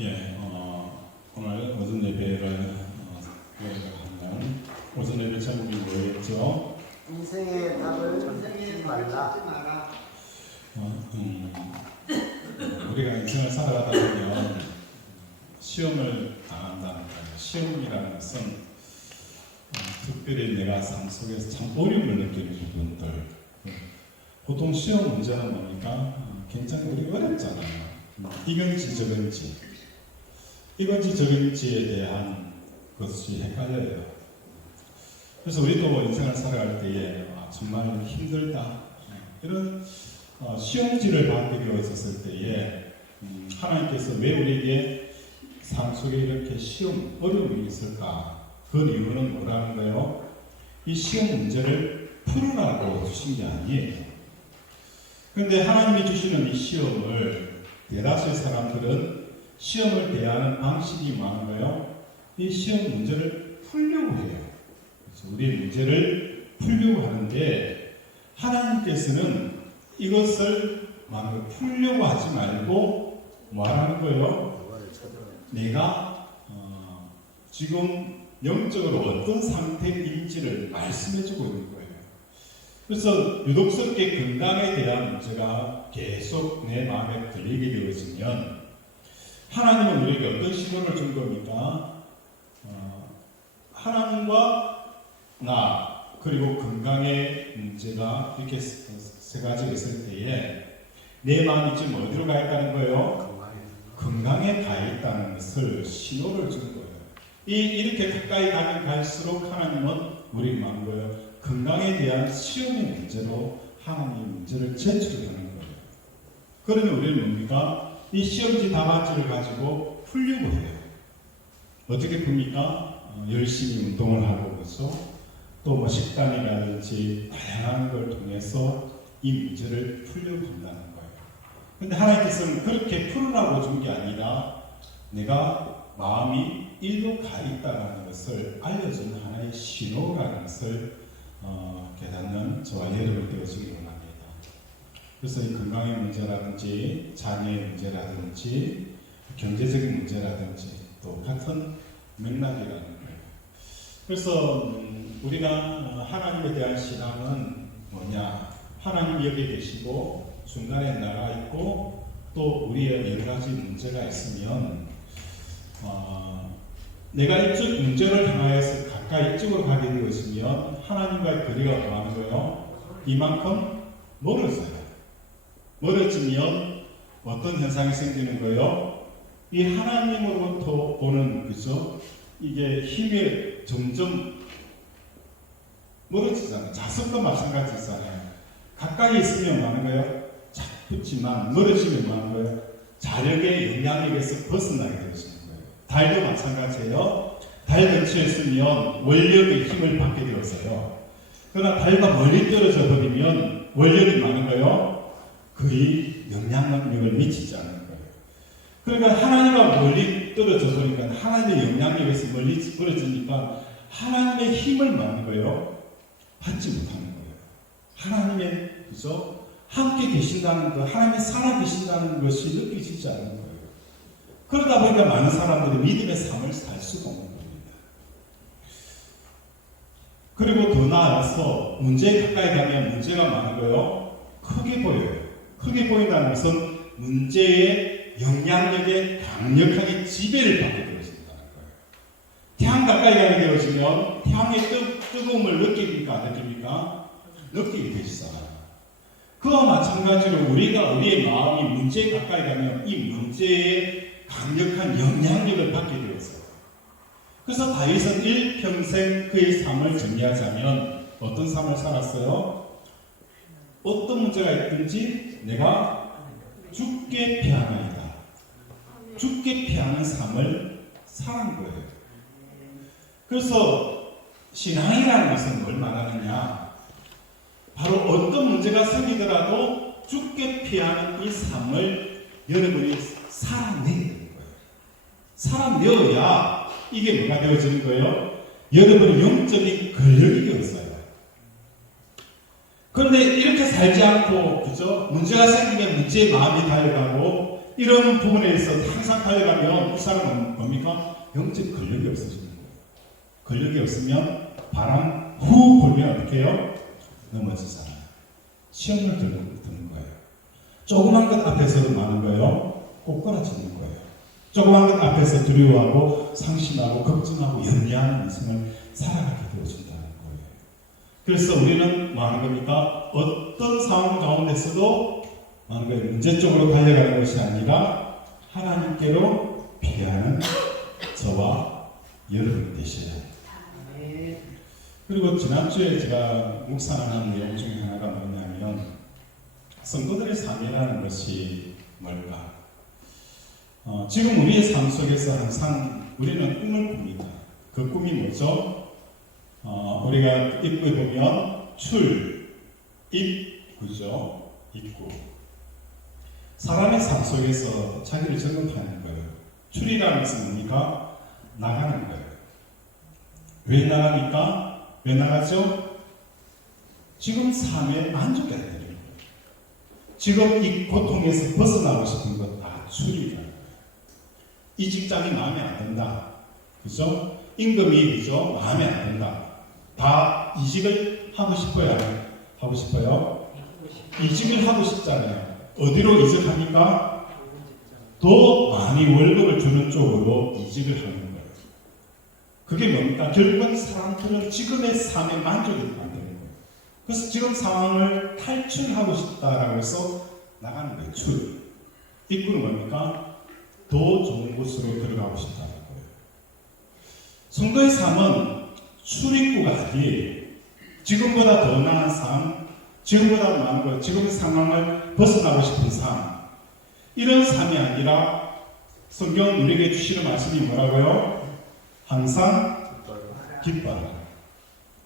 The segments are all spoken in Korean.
예, 오늘 오전 예배를 하는 오전 예배 제목이 뭐였죠? 인생의 답을 찾지 말라. 우리가 인생을 살아가다 보면 시험을 당한다는 거예요. 시험이라는 것은 특별히 내가 삶 속에서 참 어려움을 느끼는 부분들. 보통 시험 문제는 뭡니까? 굉장히 우리 어렵잖아요. 이건지 저건지에 대한 것이 헷갈려요. 그래서 우리도 인생을 살아갈 때에 정말 힘들다 이런 시험지를 받게 되었을 때에 하나님께서 왜 우리에게 삶 속에 이렇게 시험, 어려움이 있을까? 그 이유는 뭐라는 거예요? 이 시험 문제를 풀으라고 주신 게 아니에요. 그런데 하나님이 주시는 이 시험을 대다수의 사람들은 시험을 대하는 방식이 많은 거예요. 이 시험 문제를 풀려고 해요. 그래서 우리의 문제를 풀려고 하는데 하나님께서는 이것을 풀려고 하지 말고 뭐 하는 거예요? 내가 지금 영적으로 어떤 상태인지를 말씀해주고 있는 거예요. 그래서 유독스럽게 건강에 대한 문제가 계속 내 마음에 걸리게 되어지면 하나님은 우리에게 어떤 신호를 준 겁니까? 하나님과 나 그리고 건강의 문제가 이렇게 세 가지가 있을 때에 내 마음이 지금 어디로 가 있다는 거예요? 건강에 가 있다는 것을 신호를 준 거예요. 이렇게 가까이 가면 갈수록 하나님은 우리 마음을 건강에 대한 시험의 문제로 하나님의 문제를 제출하는 거예요. 그러면 우리는 뭡니까? 이 시험지 답안지를 가지고 풀려고 해요. 어떻게 풉니까? 열심히 운동을 하고 또 뭐 식단이라든지 다양한 걸 통해서 이 문제를 풀려고 한다는 거예요. 그런데 하나님께서는 그렇게 풀으라고 준 게 아니라 내가 마음이 일로 가 있다는 것을 알려주는 하나의 신호라는 것을 깨닫는 저와 여러분 되어지기 원합니다. 그래서 이 건강의 문제라든지 자녀의 문제라든지 경제적인 문제라든지 또 같은 맥락이라는 거예요. 그래서 우리가 하나님에 대한 신앙은 뭐냐? 하나님 여기 계시고 중간에 나가 있고 또 우리의 여러 가지 문제가 있으면 내가 이쪽 문제를 향하여서 가까이 이쪽으로 가게 되었으면 하나님과의 거리가 뭐하는 거예요? 이만큼 멀어져요. 멀어지면 어떤 현상이 생기는 거예요? 이 하나님으로부터 오는 이게 힘이 점점 멀어지잖아요. 자석도 마찬가지잖아요. 가까이 있으면 뭐하는 거예요? 잡붙지만 멀어지면 뭐하는 거예요? 자력의 영향력에서 벗어나게 되어지는 거예요. 달도 마찬가지예요. 달 근처에 있으면 원력의 힘을 받게 되어서요. 그러나 달과 멀리 떨어져 버리면 원력이 많은 거예요. 거의 영향력을 미치지 않는 거예요. 그러니까 하나님과 멀리 떨어져 버리니까 하나님의 영향력에서 멀리 떨어지니까 하나님의 힘을 받는 거예요. 받지 못하는 거예요. 하나님의 함께 계신다는 것, 하나님이 살아 계신다는 것이 느껴지지 않는 거예요. 그러다 보니까 많은 사람들이 믿음의 삶을 살 수가 없는 겁니다. 그리고 더 나아가서 문제에 가까이 가면 문제가 많은 거예요. 크게 보여요. 크게 보인다는 것은 문제의 영향력에 강력하게 지배를 받게 되어진다는 거예요. 태양 가까이 가게 되어지면 태양의 뜨거움을 느낍니까? 안 느낍니까? 느끼게 되시잖아요. 그와 마찬가지로 우리의 마음이 문제에 가까이 가면 이 문제에 강력한 영향력을 받게 되었어요. 그래서 다윗은 일평생 그의 삶을 정리하자면 어떤 삶을 살았어요? 어떤 문제가 있든지 내가 죽게 피하나이다. 죽게 피하는 삶을 살은 거예요. 그래서 신앙이라는 것은 뭘 말하느냐? 바로 어떤 문제가 생기더라도 죽게 피하는 이 삶을 여러분이 살아내야 되는 거예요. 살아내어야 이게 뭐가 되어지는 거예요? 여러분의 영적인 근력이 되어서요. 그런데 이렇게 살지 않고 문제가 생기면 문제에 마음이 달려가고 이런 부분에 있어서 항상 달려가면 이 사람은 뭡니까? 영적 근력이 없어지는 거예요. 근력이 없으면 바람 후 불면 어떻게 해요? 넘어지잖아요. 시험을 드는 거예요. 조그만 것 앞에서도 많은 거예요. 꼬꾸라지는 거예요. 조그만 것 앞에서 두려워하고 상심하고 걱정하고 연대하는 인생을 살아가게 되어준다는 거예요. 그래서 우리는 뭐 하는 겁니까? 어떤 상황 가운데서도 많은 거예요. 문제 쪽으로 달려가는 것이 아니라 하나님께로 피하는 저와 여러분이 되셔야 합니다. 그리고 지난주에 제가 묵상하는 내용 중에 하나가 뭐냐면 성도들의 삶이라는 것이 뭘까? 지금 우리의 삶 속에서 항상 우리는 꿈을 꿉니다. 그 꿈이 뭐죠? 우리가 입구에 보면 출, 입, 구죠? 입구. 사람의 삶 속에서 자기를 점검하는 거예요. 출이라는 것은 뭡니까? 나가는 거예요. 왜 나갑니까? 왜 나가죠? 지금 삶에 만족해야 되는 거예요. 지금 이 고통에서 벗어나고 싶은 것 다 출이라는 거예요. 이 직장이 마음에 안 든다. 그죠? 임금이 그죠? 마음에 안 든다. 다 이직을 하고 싶어요? 하고 싶어요? 이직을 하고 싶잖아요. 어디로 이직합니까? 더 많이 월급을 주는 쪽으로 이직을 하는 거예요. 그게 뭡니까? 결국은 사람들은 지금의 삶에 만족이 안 되는 거예요. 그래서 지금 상황을 탈출하고 싶다라고 해서 나가는 거예요. 출. 입구는 뭡니까? 더 좋은 곳으로 들어가고 싶다는 거예요. 성도의 삶은 출입구가 아니에요. 지금보다 더 나은 삶, 지금보다 많은 것, 지금의 상황을 벗어나고 싶은 삶, 이런 삶이 아니라 성경 우리에게 주시는 말씀이 뭐라고요? 항상 기뻐하라.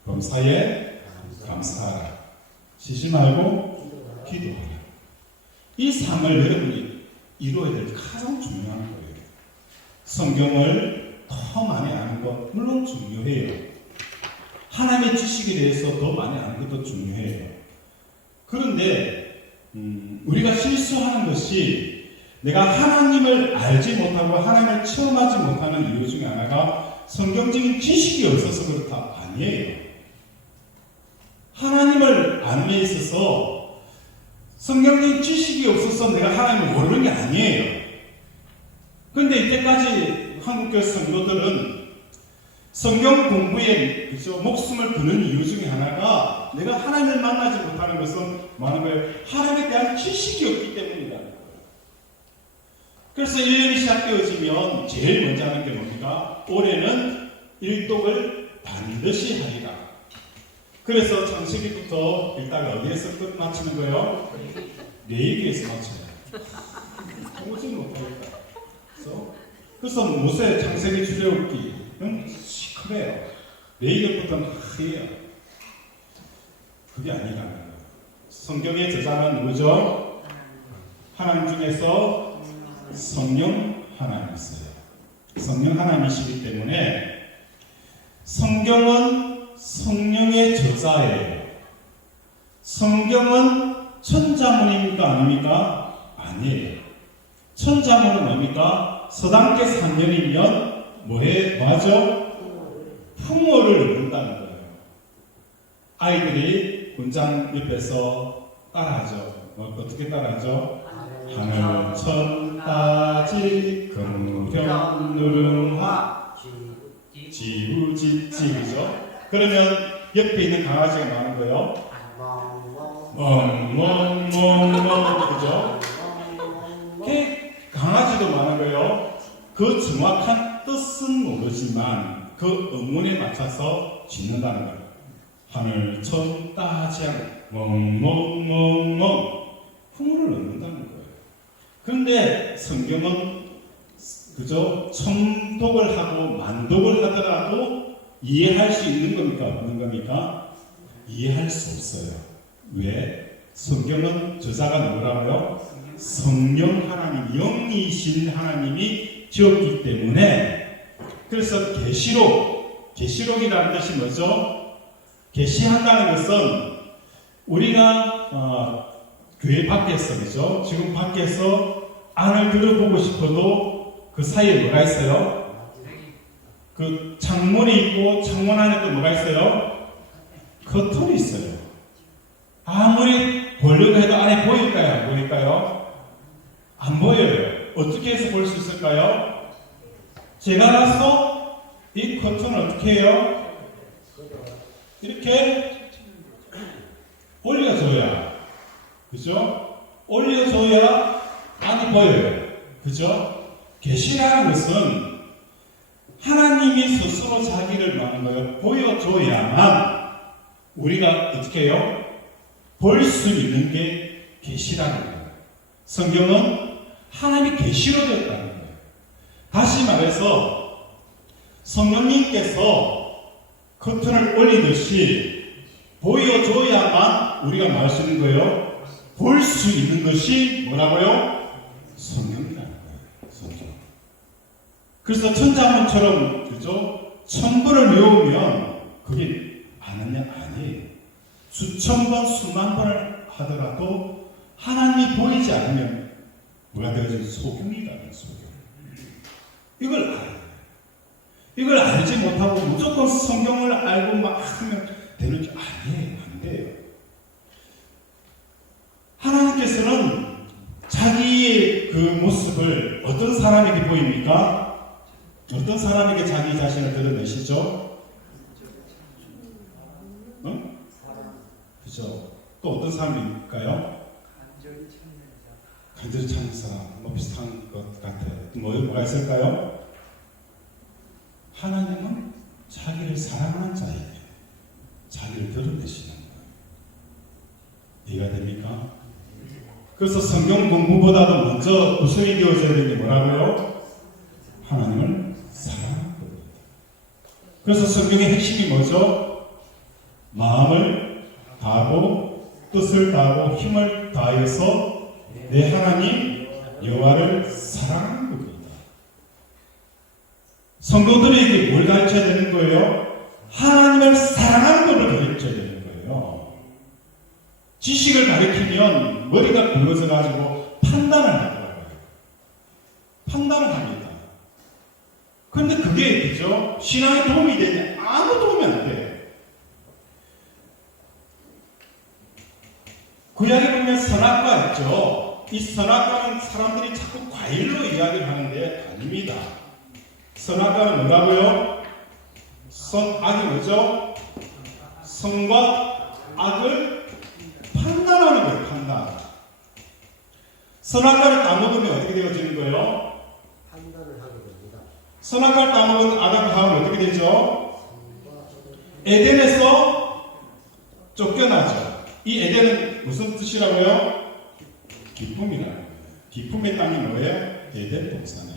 범사에 감사하라. 쉬지 말고 기도하라. 이 삶을 여러분이 이루어야 될 가장 중요한 거예요. 성경을 더 많이 아는 것 물론 중요해요. 하나님의 지식에 대해서 더 많이 아는 것도 중요해요. 그런데 우리가 실수하는 것이 내가 하나님을 알지 못하고 하나님을 체험하지 못하는 이유 중에 하나가 성경적인 지식이 없어서 그렇다. 아니에요. 하나님을 아는 데 있어서 성경적인 지식이 없어서 내가 하나님을 모르는 게 아니에요. 그런데 이때까지 한국교회 성도들은 성경 공부에 그죠? 목숨을 거는 이유 중에 하나가 내가 하나님을 만나지 못하는 것은 많은 거예요. 하나님에 대한 지식이 없기 때문이라는 거예요. 그래서 1년이 시작되어지면 제일 먼저 하는 게 뭡니까? 올해는 일독을 반드시 하리라. 그래서 창세기부터 일단 어디에서 끝 마치는 거예요? 레위기에서 마쳐요. 도무지 못하겠다. 그래서 모세 창세기 출애굽기 시커매요. 레위기부터는 하얘요. 그게 아니라는 거예요. 성경의 저자는 누구죠? 하나님 중에서 성령 하나님이세요. 성령 하나님이시기 때문에 성경은 성령의 저자예요. 성경은 천자문입니까? 아닙니까? 아니에요. 천자문은 뭡니까? 서당계 3년이면 뭐하죠? 풍어를 읽는다는 거예요. 아이들이 문장 옆에서 따라하죠. 어떻게 따라하죠? 하늘 천 따지 금경 누름화 지우지지죠. 그러면 옆에 있는 강아지가 많은 거예요. 멍멍멍멍 그죠? 강아지도 많은 거예요. 그 정확한 뜻은 모르지만 그 어문에 맞춰서 짖는다는 거예요. 하늘 천 따지 멍멍멍멍 풍물을 넣는다는 거예요. 그런데 성경은 그죠? 첨독을 하고 만독을 하더라도 이해할 수 있는 겁니까? 없는 겁니까? 이해할 수 없어요. 왜? 성경은 저자가 누구라고요? 성령 하나님, 영이신 하나님이 지었기 때문에 그래서 계시록이라는 뜻이 뭐죠? 계시한다는 것은 우리가 교회 밖에서 그죠? 지금 밖에서 안을 들어보고 싶어도 그 사이에 뭐가 있어요? 그 창문이 있고 창문 안에 또 뭐가 있어요? 커튼이 있어요. 아무리 보려고 해도 안에 보일까요? 안 보일까요? 안 보여요. 어떻게 해서 볼 수 있을까요? 제가 알아서 이 커튼을 어떻게 해요? 이렇게 올려줘야, 그죠? 올려줘야 안이 보여요. 그죠? 계시라는 것은 하나님이 스스로 자기를 말하는 거예요. 보여줘야만 우리가 어떻게 해요? 볼 수 있는 게 계시라는 거예요. 성경은 하나님이 계시로 되었다는 거예요. 다시 말해서 성령님께서 커튼을 올리듯이 보여줘야만 우리가 말 수 있는 거예요. 볼 수 있는 것이 뭐라고요? 성령이라는 거예요. 성경. 그래서 천자문처럼, 그죠? 천부를 외우면 그게 아느냐? 아니에요. 수천 번, 수만 번을 하더라도 하나님이 보이지 않으면 뭐가 되어지는 소경이라는 소경. 이걸 알아야 돼요. 이걸 알지 못하고 무조건 성경을 알고 막 하면 되는 게 아니에요. 안 돼요. 하나님께서는 자기의 그 모습을 어떤 사람에게 보입니까? 어떤 사람에게 자기 자신을 드러내시죠? 응? 그죠? 또 어떤 사람일까요? 간절히 찾는 사람, 뭐 비슷한 것 같아요. 뭐가 있을까요? 하나님은 자기를 사랑하는 자에게 자기를 드러내시는 거예요. 이해가 됩니까? 그래서 성경 공부보다도 먼저 우선이 되어져야 되는 게 뭐라고요? 하나님을 사랑하는 겁니다. 그래서 성경의 핵심이 뭐죠? 마음을 다하고 뜻을 다하고 힘을 다해서 내 하나님 여호와를 사랑하는 겁니다. 성도들에게 뭘 가르쳐야 되는 거예요? 하나님을 사랑하는 것을 가르쳐야 되는 거예요. 지식을 가르치면 머리가 굵어져 가지고 판단을 하더라고요. 판단을 합니다. 그런데 그게 그죠? 신앙에 도움이 되냐? 아무 도움이 안 돼. 구약에 보면 선악과 있죠. 이 선악과는 사람들이 자꾸 과일로 이야기를 하는데 아닙니다. 선악과는 뭐라고요? 선악이 뭐죠? 선과 악을 판단하는 거예요. 판단. 선악과를 따먹으면 어떻게 되어지는 거예요? 판단을 하게 됩니다. 선악과를 따먹은 아담과 하와는 어떻게 되죠? 에덴에서 쫓겨나죠. 이 에덴은 무슨 뜻이라고요? 기쁨이라는 거예요. 기쁨의 땅이 뭐예요? 에덴 동산이에요.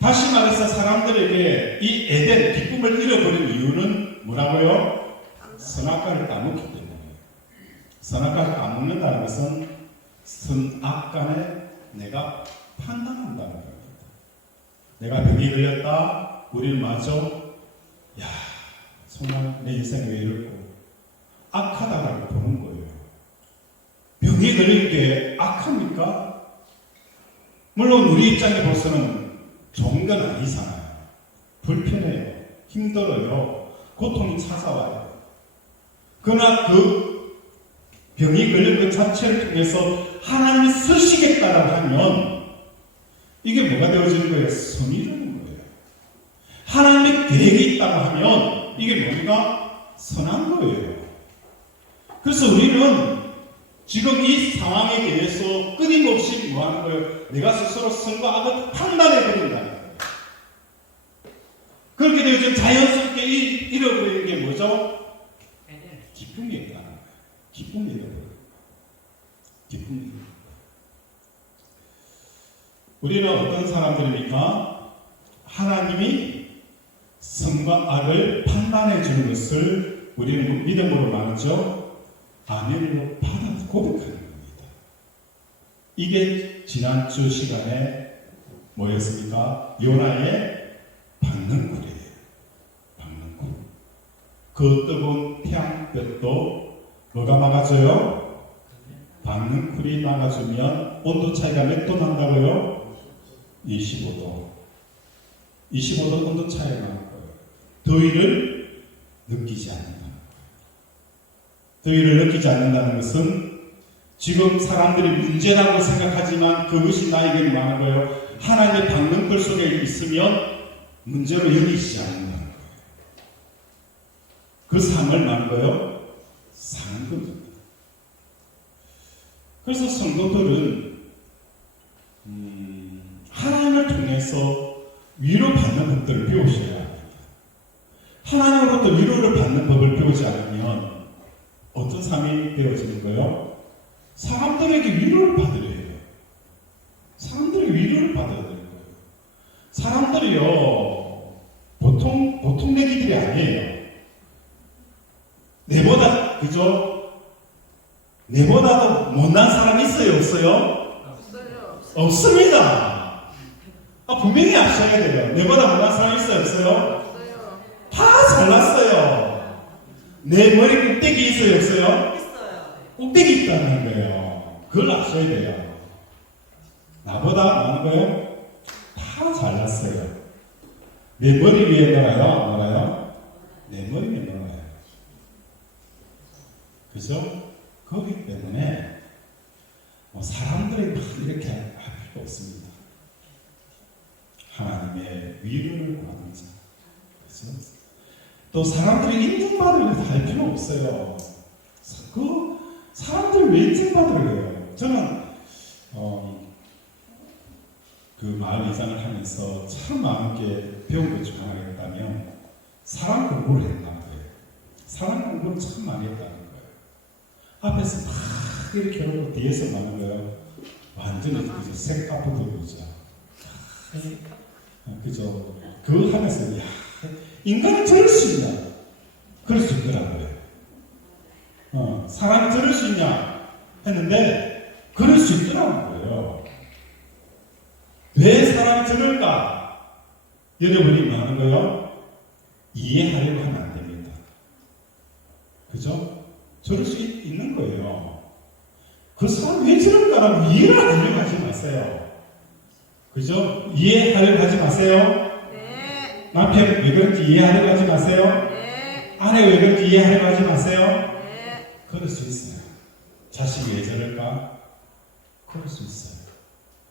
다시 말해서 사람들에게 이 에덴, 기쁨을 잃어버린 이유는 뭐라고요? 선악과를 따먹기 때문에. 선악과를 따먹는다는 것은 선악간에 내가 판단한다는 겁니다. 내가 병이 걸렸다, 우리를 마저 야, 정말 내 인생이 왜 이럴까? 악하다라고 보는 거예요. 병이 걸린 게 악합니까? 물론 우리 입장에 봐서는 좋은 건 아니잖아요. 불편해요. 힘들어요. 고통이 찾아와요. 그러나 그 병이 걸린 것 자체를 통해서 하나님이 쓰시겠다라고 하면 이게 뭐가 되어지는 거예요? 선이라는 거예요. 하나님의 계획이 있다고 하면 이게 뭡니까? 선한 거예요. 그래서 우리는 지금 이 상황에 대해서 끊임없이 뭐 하는 거예요? 내가 스스로 선과 악을 판단해버린다는 거예요. 그렇게 되면 자연스럽게 잃어버리는 게 뭐죠? 기쁨이 있다는 거예요. 기쁨이 잃어버려요. 기쁨이 잃어버려요. 우리는 어떤 사람들입니까? 하나님이 선과 악을 판단해 주는 것을 우리는 믿음으로 말하죠. 아멘으로 받아 고백하는 겁니다. 이게 지난주 시간에 뭐였습니까? 요나의 박능굴이에요. 박능굴. 그 뜨거운 태양볕도 뭐가 막아줘요? 방문쿨이 나가주면 온도 차이가 몇 도 난다고요? 25도. 25도 온도 차이가 나는 거예요. 더위를 느끼지 않는다는 거예요. 더위를 느끼지 않는다는 것은 지금 사람들이 문제라고 생각하지만 그것이 나에게 많은 거예요. 하나님의 방문쿨 속에 있으면 문제로 여기지 않는다는 거예요. 그 삶을 많은 거예요. 사는 겁니다. 그래서 성도들은 하나님을 통해서 위로받는 법들을 배우셔야 합니다. 하나님으로부터 위로를 받는 법을 배우지 않으면 어떤 삶이 되어지는 거예요? 사람들에게 위로를 받으려 해요. 사람들에게 위로를 받아야 되는 거예요. 사람들이요, 보통 내기들이 아니에요. 내보다, 그죠? 내보다도 못난 사람 있어요, 없어요? 없습니다. 분명히 앞서야 돼요. 내보다 못난 사람 있어요, 없어요? 다 잘났어요. 내 머리 꼭대기 있어요, 없어요? 꼭대기 있다는 거예요. 그걸 앞서야 돼요. 나보다 많은 거예요? 다 잘났어요. 내 머리 위에 놀아요, 안 놀아요? 내 머리 위에 놀아요. 그죠? 그렇기 때문에 사람들이 막 이렇게 할 필요 없습니다. 하나님의 위로를 구하는 자. 그죠? 또 사람들이 인정받으려고 할 필요 없어요. 그 사람들 왜 인정받으려고 해요? 저는 그 마을 이장을 하면서 참 많은 게 배운 것 중 하나가 있다면 사람 공부를 했다는 거예요. 사람 공부를 참 많이 했다는 거예요. 앞에서 막 이렇게 하고 뒤에서 많은 거예요. 완전히 그죠? 색깔부터 그죠? 그죠? 그거 하면서 야, 인간은 저럴 수 있냐? 그럴 수 있더라고요. 사람이 저럴 수 있냐? 했는데 그럴 수 있더라고요. 왜 사람이 저럴까? 여러분이 많은 거요? 이해하려고 하면 안 됩니다. 그죠? 저럴 수 있는 거예요. 그 사람 왜 저럴까라고 이해를 하려고 하지 마세요. 그죠? 이해하려고 하지 마세요. 네. 남편 왜 그런지 이해하려고 하지 마세요. 네. 아내 왜 그런지 이해하려고 하지 마세요. 네. 그럴 수 있어요. 자식이 왜 저럴까? 그럴 수 있어요.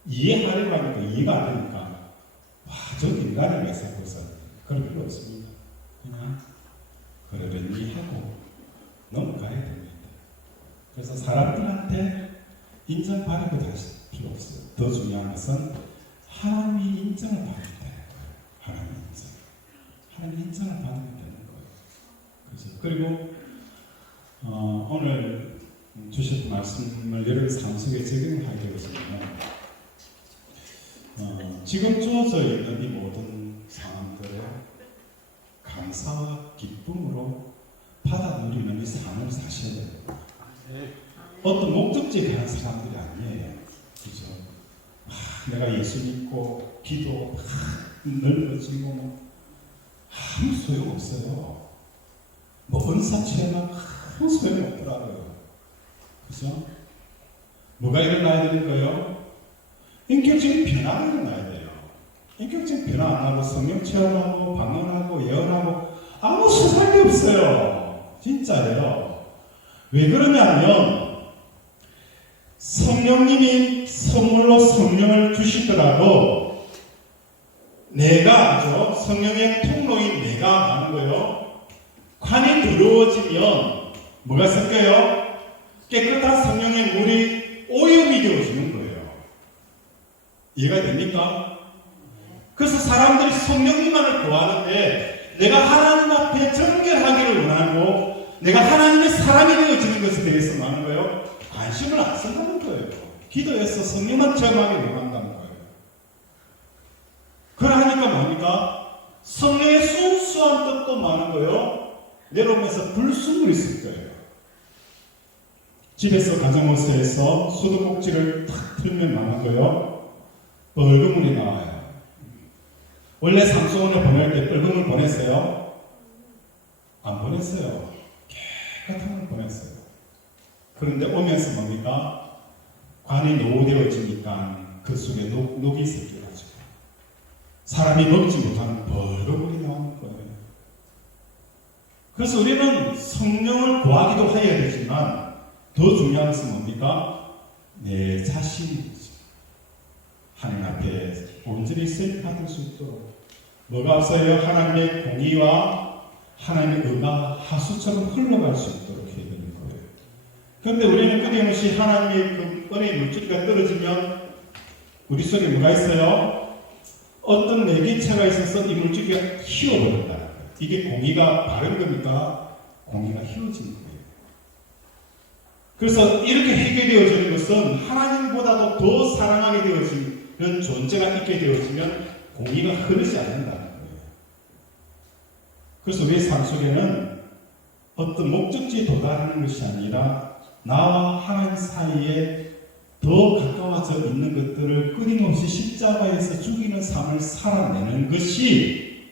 이해하려고 하니까 이해가 안 되니까 와, 저 인간이 왜 생겨서 그럴 필요 없습니다. 그냥 그러려니 하고 넘어가야 됩니다. 그래서 사람들한테 인정받으려고 할 필요 없어요. 더 중요한 것은 하나님이 인정을 받으면 되는 거예요. 하나님 인정. 하나님 인정을 받으면 되는 거예요. 그렇죠? 그리고 오늘 주신 말씀을 여러분 삶 속에 적용하게 되었습니다. 지금 주어져 있는 이 모든 상황들을 감사와 기쁨으로 받아 누리는 이 삶을 사셔야 됩니다. 어떤 목적지에 가는 사람들이 아니에요. 그죠? 내가 예수 믿고 기도 넓어지고 아무 소용 없어요. 뭐 은사 체험은 아무 소용 없더라고요. 그죠? 뭐가 일어나야 되는 거예요? 인격적인 변화가 일어나야 돼요. 인격적인 변화 안 하고 성령 체험하고 방언하고 예언하고 아무 수상이 없어요. 진짜예요. 왜 그러냐면 성령님이 선물로 성령을 주시더라도 내가 성령의 통로인 내가 하는 거예요. 관이 더러워지면 뭐가 섞여요? 깨끗한 성령의 물이 오염이 되어지는 거예요. 이해가 됩니까? 그래서 사람들이 성령님만을 구하는데 내가 하나님 앞에 정결하기를 원하고 내가 하나님의 사람이 되어지는 것에 대해서 많은 거예요. 관심을 안 쓴다는 거예요. 기도해서 성령만 체험하기를 원한다는 거예요. 그러니까 뭡니까? 성령의 순수한 뜻도 많은 거예요. 내려오면서 불순물이 있을 거예요. 집에서 가정호수에서 수도꼭지를 탁 틀면 많은 거예요. 빨간물이 나와요. 원래 삼성원을 보낼 때 빨간물 보냈어요? 안 보냈어요. 깨끗한 걸 보냈어요. 그런데 오면서 뭡니까? 관이 노후되어지니까 그 속에 녹이 섞여가지고 사람이 먹지 못하는 벌거물이 나오는 거예요. 그래서 우리는 성령을 구하기도 해야 되지만 더 중요한 것은 뭡니까? 내 자신이죠. 하나님 앞에 온전히 셀프받을 수 있도록 뭐가 없어요? 하나님의 공의와 하나님의 의가 하수처럼 흘러갈 수 있도록 해야 되는 거예요. 그런데 우리는 끊임없이 하나님의 그 은혜의 물질기가 떨어지면 우리 속에 뭐가 있어요? 어떤 매개체가 있어서 이 물질기가 휘어버린다는 거예요. 이게 공의가 바른 겁니까? 공의가 휘어지는 거예요. 그래서 이렇게 해결되어지는 것은 하나님보다도 더 사랑하게 되어지는 존재가 있게 되어지면 공의가 흐르지 않는다는 거예요. 그래서 우리의 삶 속에는 어떤 목적지에 도달하는 것이 아니라 나와 하나님 사이에 더 가까워져 있는 것들을 끊임없이 십자가에서 죽이는 삶을 살아내는 것이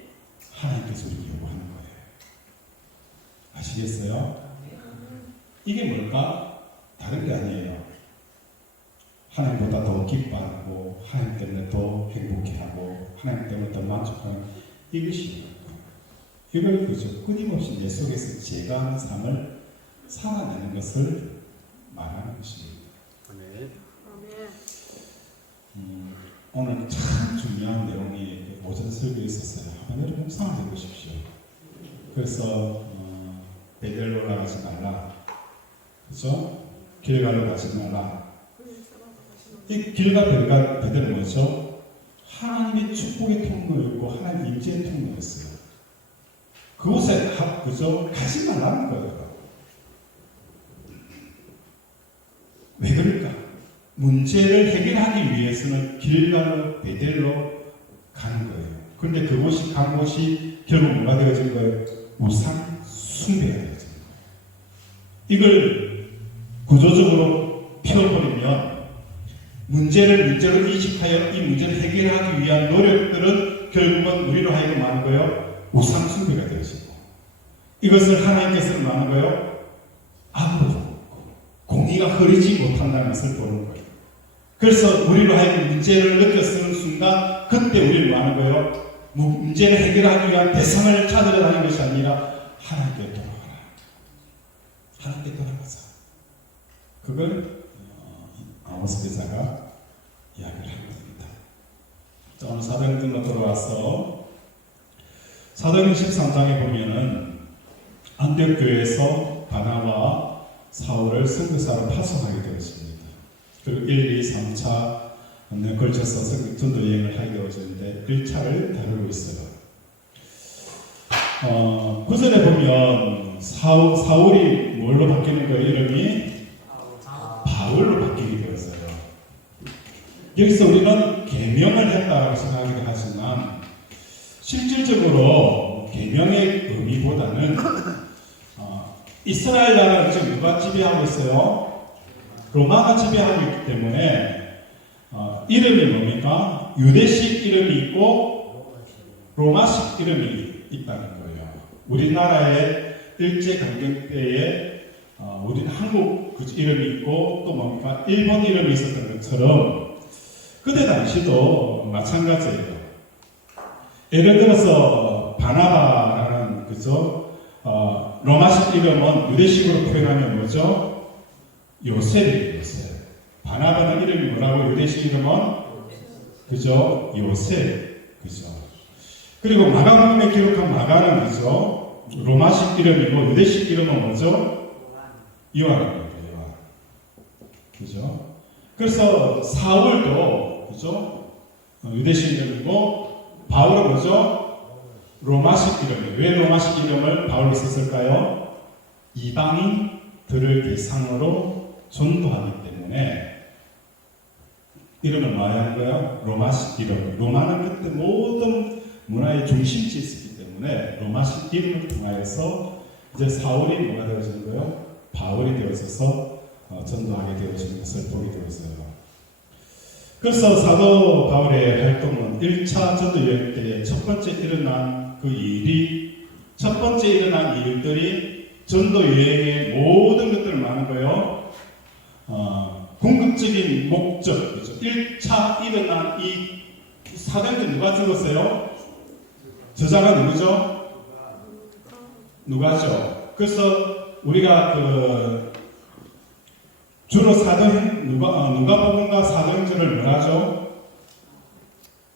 하나님께서 우리에게 요구하는 거예요. 아시겠어요? 이게 뭘까? 다른 게 아니에요. 하나님보다 더 기뻐하고 하나님 때문에 더 행복해하고 하나님 때문에 더 만족하는 이것이 이걸 그저 끊임없이 내 속에서 제거하는 삶을 살아내는 것을 말하는 것입니다. 오늘 참 중요한 내용이 오전 설교에 있었어요. 한번 여러분 묵상해 보십시오. 그래서 베델로 올라가지 말라. 그죠? 길갈로 가지 말라. 이 길과 베델은 뭐죠? 하나님의 축복의 통로였고 하나님의 임재의 통로였어요. 그곳에 그죠? 가지 말라는 거예요. 왜 그럴까? 문제를 해결하기 위해서는 길갈로 베델로 가는 거예요. 그런데 그곳이 간 곳이 결국 뭐가 되어진 거예요? 우상 숭배가 되어진 거예요. 이걸 구조적으로 피워버리면 문제를 문제로 인식하여 이 문제를 해결하기 위한 노력들은 결국은 우리로 하여금 하는 거예요. 우상 숭배가 되어지고 이것을 하나님께서는 하는 거예요. 악으로 공의가 흐르지 못한다는 것을 보는 거예요. 그래서 우리로 하여금 문제를 느꼈을 순간 그때 우리는 뭐 하는 거예요? 문제를 해결하기 위한 대상을 찾으러 다니는 것이 아니라 하나님께 돌아가라. 하나님께 돌아가자. 그걸 아모스 기자가 이야기를 하는 겁니다. 자, 오늘 사도행전으로 돌아와서 사도행전 13장에 보면은 안디옥 교회에서 바나바와 사울을 선교사로 파송하게 되었습니다. 그리고 1, 2, 3차 걸쳐서 전도 여행을 하게 되어졌는데 1차를 다루고 있어요. 구절에 보면 사울이 뭘로 바뀌는 거예요? 이름이 바울로 바뀌게 되었어요. 여기서 우리는 계명을 했다라고 생각하기도 하지만 실질적으로 계명의 의미보다는 이스라엘 나라를 지금 누가 지배하고 있어요? 로마가 지배하고 있기 때문에 이름이 뭡니까? 유대식 이름이 있고 로마식 이름이 있다는 거예요. 우리나라의 일제강점 때에 우리는 한국 이름이 있고 또 뭡니까? 일본 이름이 있었던 것처럼 그때 당시도 마찬가지예요. 예를 들어서 바나바라는 그죠? 로마식 이름은 유대식으로 표현하면 뭐죠? 요셉이에요. 요셉. 바나바는 이름이 뭐라고? 유대식 이름은 그죠? 요셉. 그죠? 그리고 마가복음에 기록한 마가는 그죠? 로마식 이름이고 유대식 이름은 뭐죠? 요한입니다. 요한. 그죠? 그래서 사울도 그죠? 유대식 이름이고 바울은 뭐죠? 로마식 이름이에요. 왜 로마식 이름을 바울이 썼을까요? 이방인들을 대상으로 전도하기 때문에 이름을 뭐야 하는 거예요? 로마식 이름. 로마는 그때 모든 문화의 중심지에 있었기 때문에 로마식 이름을 통하여서 이제 사울이 뭐가 되어지는 거예요? 바울이 되어져서 전도하게 되어지는 것을 보게 되었어요. 그래서 사도 바울의 활동은 1차 전도 여행 때에 첫 번째 일어난 그 일이 첫 번째 일어난 일들이 전도 여행의 모든 것들을 말하는 거예요. 궁극 궁극적인 목적, 그죠? 1차 일어난 이 사도행전 누가 적었어요? 저자가 누구죠? 누가죠? 그래서 우리가 주로 누가복음과 사도행전을 뭐라죠?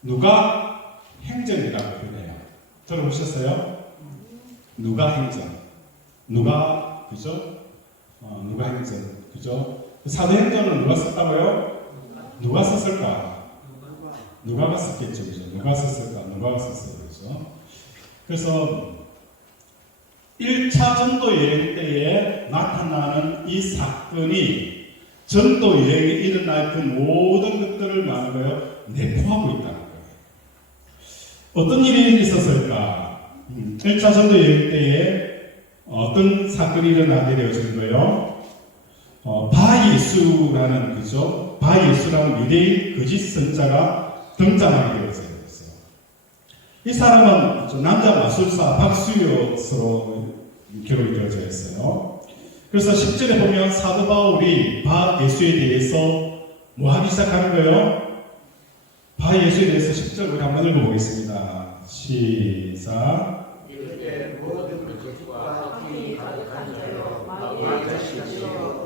누가 행전이라고 표현해요. 들어보셨어요? 누가 행전, 누가 그죠? 누가 행전, 그죠? 사도행전을 누가 썼다고요? 누가 썼을까? 누가가 썼겠죠, 그죠? 누가 썼을까? 누가가 썼어요, 그죠? 그래서 1차 전도 여행 때에 나타나는 이 사건이 전도 여행이 일어날 그 모든 것들을 말하는 거예요. 내포하고 있다는 거예요. 어떤 일이 있었을까? 1차 전도 여행 때에 어떤 사건이 일어나게 되어진 거예요? 바예수라는 그죠? 바예수라는 유대인 거짓 선자가 등장하게 되었어요. 이 사람은 남자 마술사 박수요스로 기록이 되어져 있어요. 그래서 10절에 보면 사도 바울이 바예수에 대해서 뭐 하기 시작하는 거예요? 바예수에 대해서 10절 우리 한번 읽어보겠습니다. 시작. 이때 모든 거짓과 악이 가득한 자여 마귀의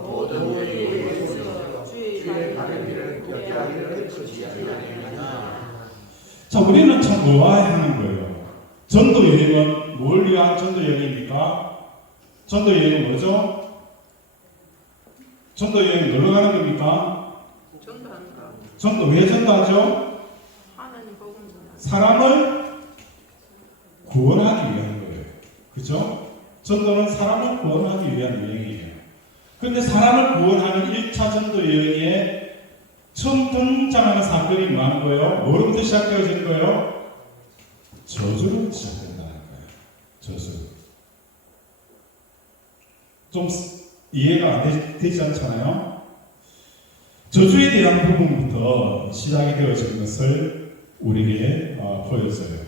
모든 일이 있어 주의 바른 길을 꾀하기를 그치지 아니하나. 자, 우리는 참 의아해하는 거예요. 전도 여행은 뭘 위한 전도 여행입니까? 전도 여행은 뭐죠? 전도 여행 놀러 가는 겁니까? 전도하는 거. 전도 왜 전도하죠? 하나님 복음 전하는 사람을 구원하기 위한 거예요. 그죠? 전도는 사람을 구원하기 위한 여행이에요. 그런데 사람을 구원하는 1차 전도 여행에 처음 등장하는 사건이 뭐하는 거예요? 뭐로부터 시작되어진 거예요? 저주로 시작된다는 거예요. 저주. 좀 이해가 안 되지 않잖아요? 저주에 대한 부분부터 시작이 되어진 것을 우리에게 보여줘요.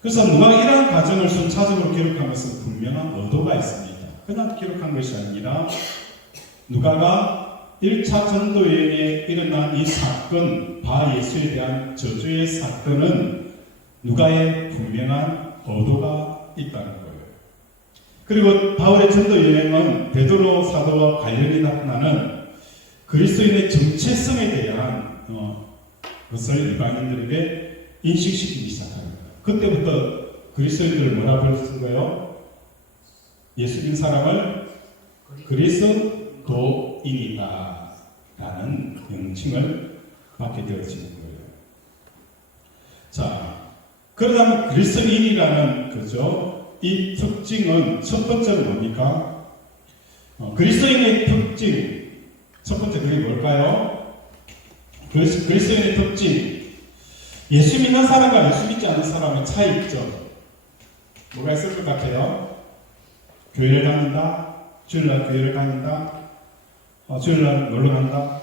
그래서 누가 이러한 과정을 순차적으로 기록한 것은 분명한 의도가 있습니다. 그냥 기록한 것이 아니라 누가가 1차 전도 여행에 일어난 이 사건, 바예수에 대한 저주의 사건은 누가의 분명한 의도가 있다는 거예요. 그리고 바울의 전도 여행은 베드로 사도와 관련이 나타나는 그리스도인의 정체성에 대한 것을 일반인들에게 인식시키기 시작합니다. 그때부터 그리스도인들을 뭐라 부르는 거예요? 예수 믿는 사람을 그리스도인이다 라는 명칭을 받게 되어지는 거예요. 자, 그러다면 그리스도인이라는 그죠? 이 특징은 첫 번째로 뭡니까? 그리스도인의 특징 첫 번째 그게 뭘까요? 그리스도인의 특징 예수 믿는 사람과 예수 믿지 않는 사람의 차이점 뭐가 있을 것 같아요? 교회를 다닌다, 주일날 교회를 다닌다, 주일날 놀러 간다.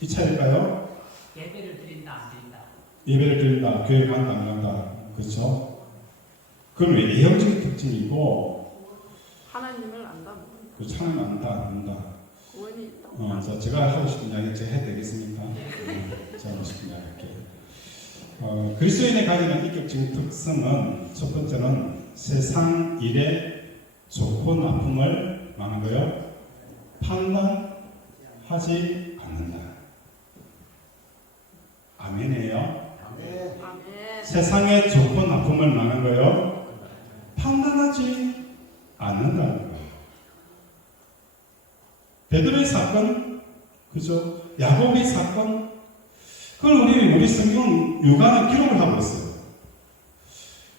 이 차일까요? 예배를 드린다 안 드린다. 예배를 드린다, 교회 간다 안 간다. 그렇죠? 그건 외형적인 특징이고 하나님을 안다. 그 차는 안다 안 안다. 구원이 있다. 자, 제가 하고 싶은 이야기 제가 해도 되겠습니까? 제가 하고 싶은 이야기 할게요. 그리스도인의 가지는 인격적인 특성은 첫 번째는 세상 일의 좋고 나쁨을 말하는 거예요. 판단하지 않는다. 아멘이에요. 아멘. 아멘. 세상의 좋고 나쁨을 말하는 거예요. 판단하지 않는다는 거예요. 베드로의 사건, 그죠? 야곱의 사건, 그걸 우리 성경 요한은 기록을 하고 있어요.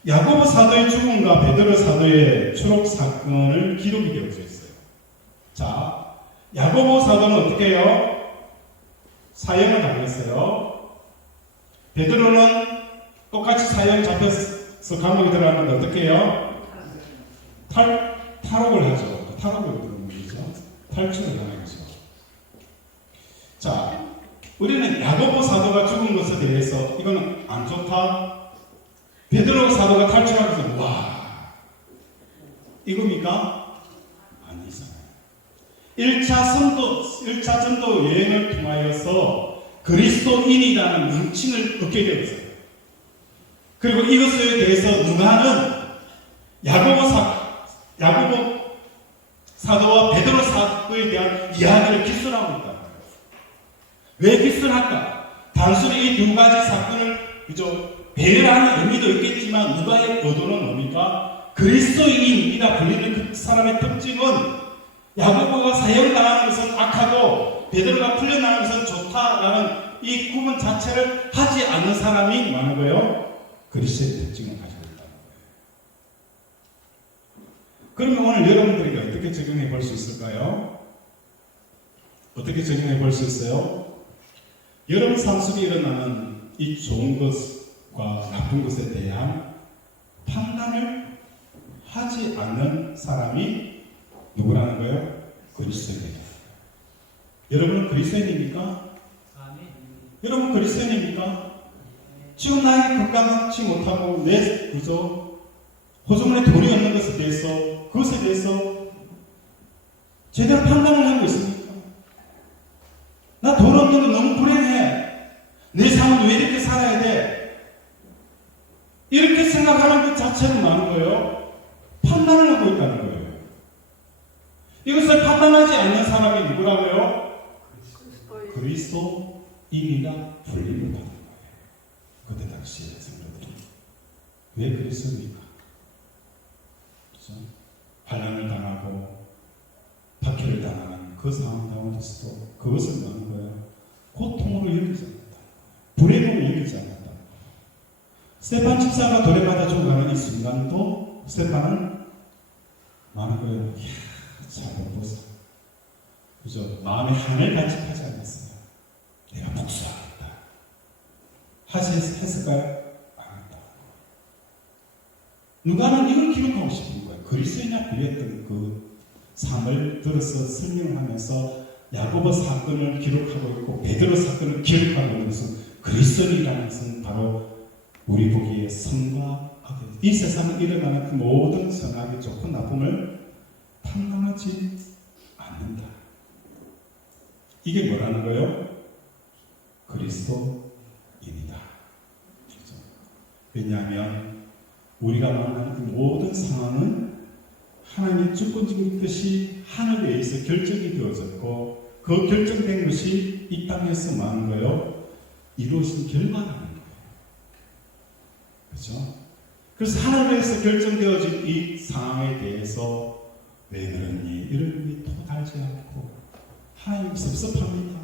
야고보 사도의 죽음과 베드로 사도의 추록 사건을 기록이 되어져 있어요. 자, 야고보 사도는 어떻게 해요? 사형을 당했어요. 베드로는 똑같이 사형 잡혀서 감옥에 들어갔는데 어떻게 해요? 탈옥을 하죠. 탈옥을 들어오는 거죠. 탈출을 하는 거죠. 자, 우리는 야고보 사도가 죽은 것에 대해서 이거는 안 좋다. 베드로 사도가 탈출하면서 와 이겁니까? 아니잖아요. 1차 전도 여행을 통하여서 그리스도인이라는 명칭을 얻게 되었어요. 그리고 이것에 대해서 누가는 야고보 사도와 베드로 사도에 대한 이야기를 기술하고 있다. 왜 기술할까? 단순히 이 두 가지 사건을 배려하는 의미도 있겠지만 누가의 의도는 뭡니까? 그리스도인이라 불리는 그 사람의 특징은 야고보가 사형당하는 것은 악하고 베드로가 풀려나는 것은 좋다라는 이 구분 자체를 하지 않는 사람이 많은 거예요. 그리스도의 특징을 가지고 있다는 거예요. 그러면 오늘 여러분들에게 어떻게 적용해 볼 수 있을까요? 어떻게 적용해 볼 수 있어요? 여러분 삶 속에 일어나는 이 좋은 것과 나쁜 것에 대한 판단을 하지 않는 사람이 누구라는 거예요? 그리스도인이에요. 여러분은 그리스도인입니까? 여러분 그리스도인입니까? 지금 나에게 건강하지 못하고 내 호주머니에 돈이 없는 것에 대해서 그것에 대해서 제대로 판단을 하고 있습니까? 나 돈 없는 거 너무 불행해. 내 삶은 왜 이렇게 살아야 돼? 이렇게 생각하는 것 자체는 많은 거예요. 판단을 하고 있다는 거예요. 이것을 판단하지 않는 사람이 누구라고요? 그리스도인이라 불림을 받는 거예요. 그때 당시에 성도들이 왜 그리스도입니까? 그렇죠? 환난을 당하고 박해를 당하는 그 상황 가운데서도 그것을 막는 거예요. 고통으로 여기지 않는다. 불행으로 여기지 않는다. 스테판 집사가 돌에 맞아 죽어가는 이 순간도 스테판은 많은 거예요. 이야, 작은 보사. 그죠? 마음에 한을 간직하지 않았어요. 내가 복수하겠다. 했을까요? 안 했다. 누가는 이걸 기록하고 싶은 거예요. 그리스도인이라 불렸던 그 삶을 들어서 설명하면서 야고보 사건을 기록하고 있고 베드로 사건을 기록하고 있는 것은 그리스도인이라는 것은 바로 우리 보기에 선과 악이 이 세상에 일어나는 그 모든 선악의 좋고 나쁨을 탐망하지 않는다. 이게 뭐라는 거예요? 그리스도인이다. 그렇죠? 왜냐하면 우리가 만나는 그 모든 상황은 하나님의 주권적인 뜻이 하늘에 의해서 결정이 되어졌고 그 결정된 것이 이 땅에서 많은 거예요. 이루어진 결과라는 거예요. 그렇죠? 그래서 하늘에서 결정되어진 이 상황에 대해서 왜 그러니 이러니 토달지 않고 하나님 섭섭합니다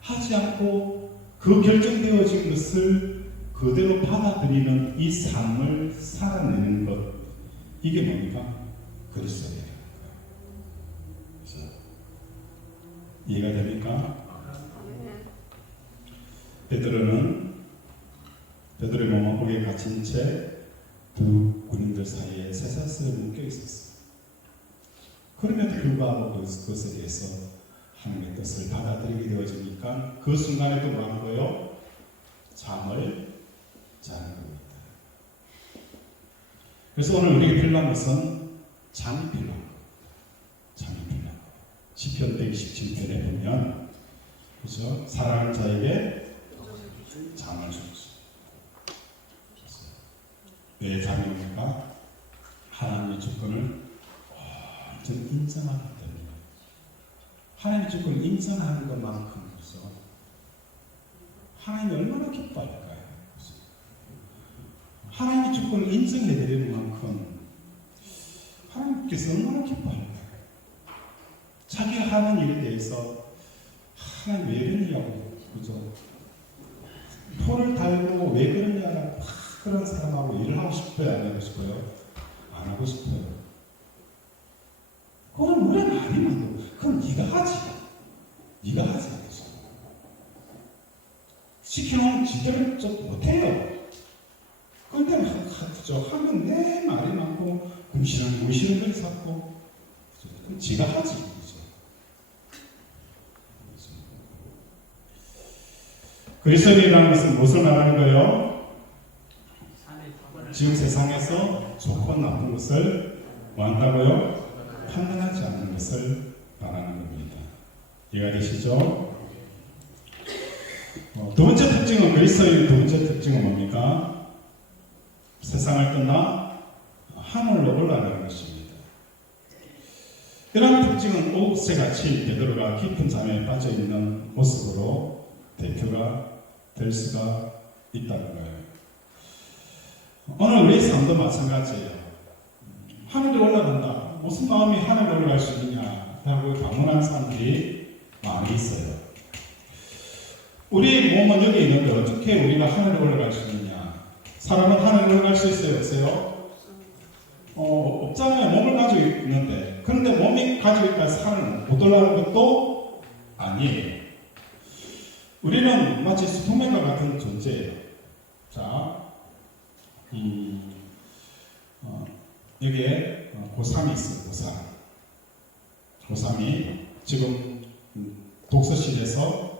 하지 않고 그 결정되어진 것을 그대로 받아들이는 이 삶을 살아내는 것, 이게 뭡니까? 그리스도라는 거예요. 그래서 이해가 됩니까? 베드로의 몸은 옥에 갇힌 채 두 군인들 사이에 쇠사슬에 묶여 있었어요. 그럼에도 불구하고 그것에 대해서 하나님의 뜻을 받아들이게 되어지니까 그 순간에도 뭐한 거예요? 잠을 자는 겁니다. 그래서 오늘 우리에게 필요한 것은 잠이 필요한 거예요. 잠이 필요한 거예요. 시편 127편에 보면 그죠? 사랑하는 자에게 잠을 주죠. 왜 잠이 옵니까? 하나님의 주권을 완전 인정하기 때문에. 하나님의 주권을 인정하는 것만큼 그죠? 하나님이 얼마나 기뻐할까요? 그죠? 하나님의 주권을 인정해드리는 만큼 하나님께서 얼마나 기뻐할까요? 자기가 하는 일에 대해서 하나님 왜 이러냐고, 그죠? 표를 달고 왜 그러냐라고 막 그런 사람하고 일을 하고 싶어요? 안 하고 싶어요? 안 하고 싶어요. 그럼 우리는 아니면 그럼 네가 하지. 네가 하지. 시켜놓으면 지대로 좀 못해요. 그런데 하면 내 말이 많고 궁시렁궁시렁 잡고 지가 하지. 그리스도인이라는 것은 무엇을 말하는 거예요? 지금 세상에서 좋고 나쁜 것을 뭐한다고요? 판단하지 않는 것을 바라는 겁니다. 이해가 되시죠? 두 번째 특징은 그리스도의 두 번째 특징은 뭡니까? 세상을 떠나 하늘로 올라가는 것입니다. 이러한 특징은 옥새같이 베드로가 깊은 잠에 빠져 있는 모습으로 대표가 될 수가 있다는 거예요. 오늘 우리의 삶도 마찬가지예요. 하늘에 올라간다. 무슨 마음이 하늘에 올라갈 수 있느냐 하고 방문한 사람들이 많이 있어요. 우리 몸은 여기 있는데 어떻게 우리가 하늘에 올라갈 수 있느냐? 사람은 하늘에 올라갈 수 있어요? 없어요? 없잖아요. 몸을 가지고 있는데. 그런데 몸이 가지고 있다 해서 하늘은 못 올라가는 것도 아니에요. 우리는 마치 수평면과 같은 존재예요. 자, 여기에 고3이 있어요. 고3이 지금 독서실에서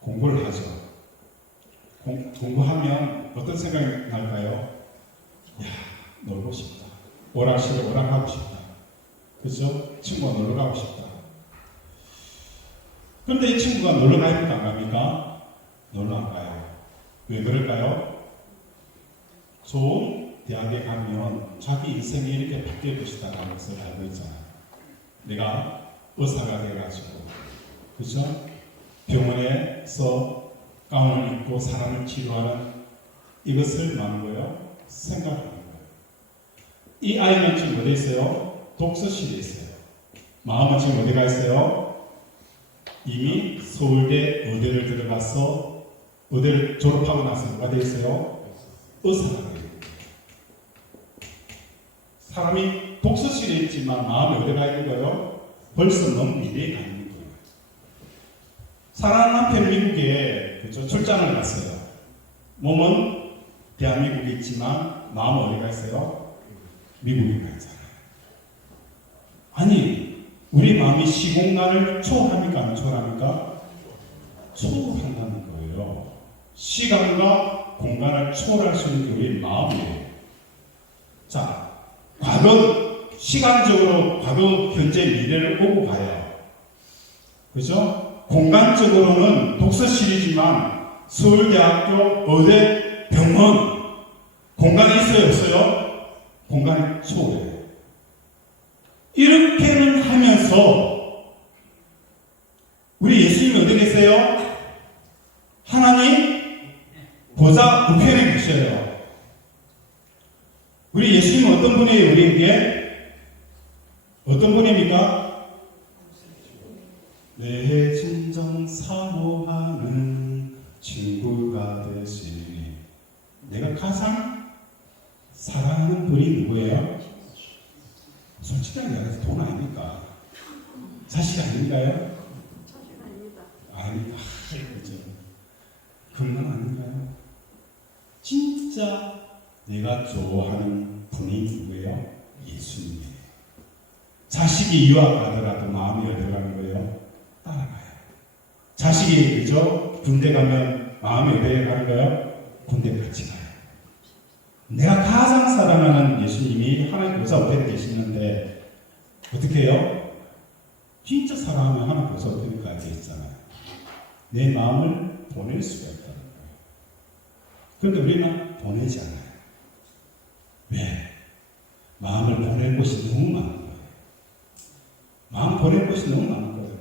공부를 하죠. 공부하면 어떤 생각이 날까요? 야, 놀고 싶다. 오락실에 오락하고 싶다. 그죠? 친구가 놀러 가고 싶다. 그런데 이 친구가 놀러 가니까 안 갑니까? 놀러 안 가요. 왜 그럴까요? 좋은 대학에 가면 자기 인생이 이렇게 바뀔 것이다라는 것을 알고 있잖아요. 내가 의사가 돼가지고, 그죠? 병원에서 가운을 입고 사람을 치료하는 이것을 뭐예요? 생각하는 거예요. 이 아이는 지금 어디 있어요? 독서실에 있어요. 마음은 지금 어디가 있어요? 이미 서울대 의대를 들어가서 의대를 졸업하고 나서 뭐가 되어 있어요? 의사가 되어 있어요. 사람이 독서실에 있지만 마음이 어디가 있는 거예요? 벌써 너무 미래에 가 있는 거예요. 사랑하는 남편 미국에 그죠? 출장을 갔어요. 몸은 대한민국에 있지만 마음은 어디가 있어요? 미국에 가 있잖아요. 아니, 우리 마음이 시공간을 초월합니까? 안 초월합니까? 초월한다는 거예요. 시간과 공간을 초월할 수 있는 게 우리 마음이에요. 자, 과거, 시간적으로 과거, 현재, 미래를 오고 가요. 그죠? 공간적으로는 독서실이지만 서울대학교, 의대, 병원, 공간이 있어요? 없어요? 공간이 초월해요. 이렇게는 하면서 우리 예수님이 어디 계세요? 하나님 보좌 우편에 계셔요. 우리 예수님은 어떤 분이에요? 우리에게 어떤 분입니까? 내 진정 사모하는 친구가 되시니. 내가 가장 사랑하는 분이 누구예요? 솔직하게 말해서 돈 아닙니까? 자식 아닌가요? 자식 아닙니다. 아닙니다. 그죠? 그건 아닌가요? 진짜 내가 좋아하는 분이 누구예요? 예수님이에요. 자식이 유학 가더라도 마음이 어디 가는 거예요? 따라가요. 자식이 그죠? 군대 가면 마음이 어디에 가는 거예요? 군대 같이 가요. 내가 가장 사랑하는 예수님이 하나님 보좌 우편에 계시는데 어떻게 해요? 진짜 사랑하면 하나님 보좌 우편에 가게 있잖아요. 내 마음을 보낼 수가 있다는 거예요. 그런데 우리는 보내지 않아요. 왜? 마음을 보낼 곳이 너무 많은 거예요. 마음 보낼 곳이 너무 많은 거예요.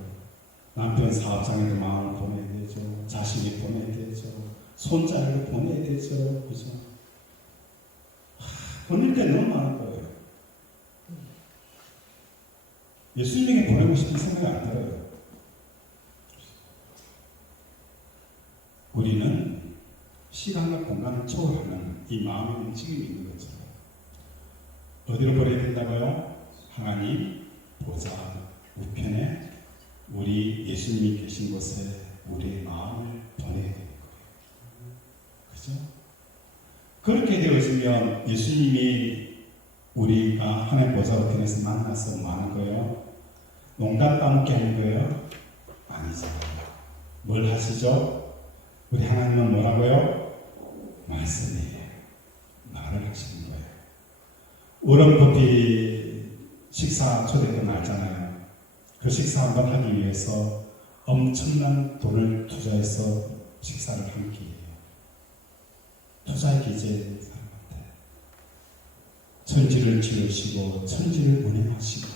남편 사업장에도 마음을 보내야 되죠. 자식이 보내야 되죠. 손자에게 보내야 되죠. 그죠? 보낼 게 너무 많은 거예요. 예수님에게 보내고 싶은 생각이 안 들어요. 우리는 시간과 공간을 초월하는 이 마음의 움직임이 있는 거죠. 어디로 보내야 된다고요? 하나님 보좌 우편에 우리 예수님이 계신 곳에 우리의 마음을 보내야 되는 거예요. 그죠? 그렇게 되어지면 예수님이 우리가 하나님 보좌 우편에서 만나서 뭐 하는 거예요? 농담 따먹게 하는 거예요? 아니죠. 뭘 하시죠? 우리 하나님은 뭐라고요? 말씀이에요. 말을 하시는 거예요. 얼음커피 식사 초대권 알잖아요. 그 식사 한 번 하기 위해서 엄청난 돈을 투자해서 식사를 한 끼예요. 투자의 기제인 사람한테 천지를 지으시고 천지를 운행하시고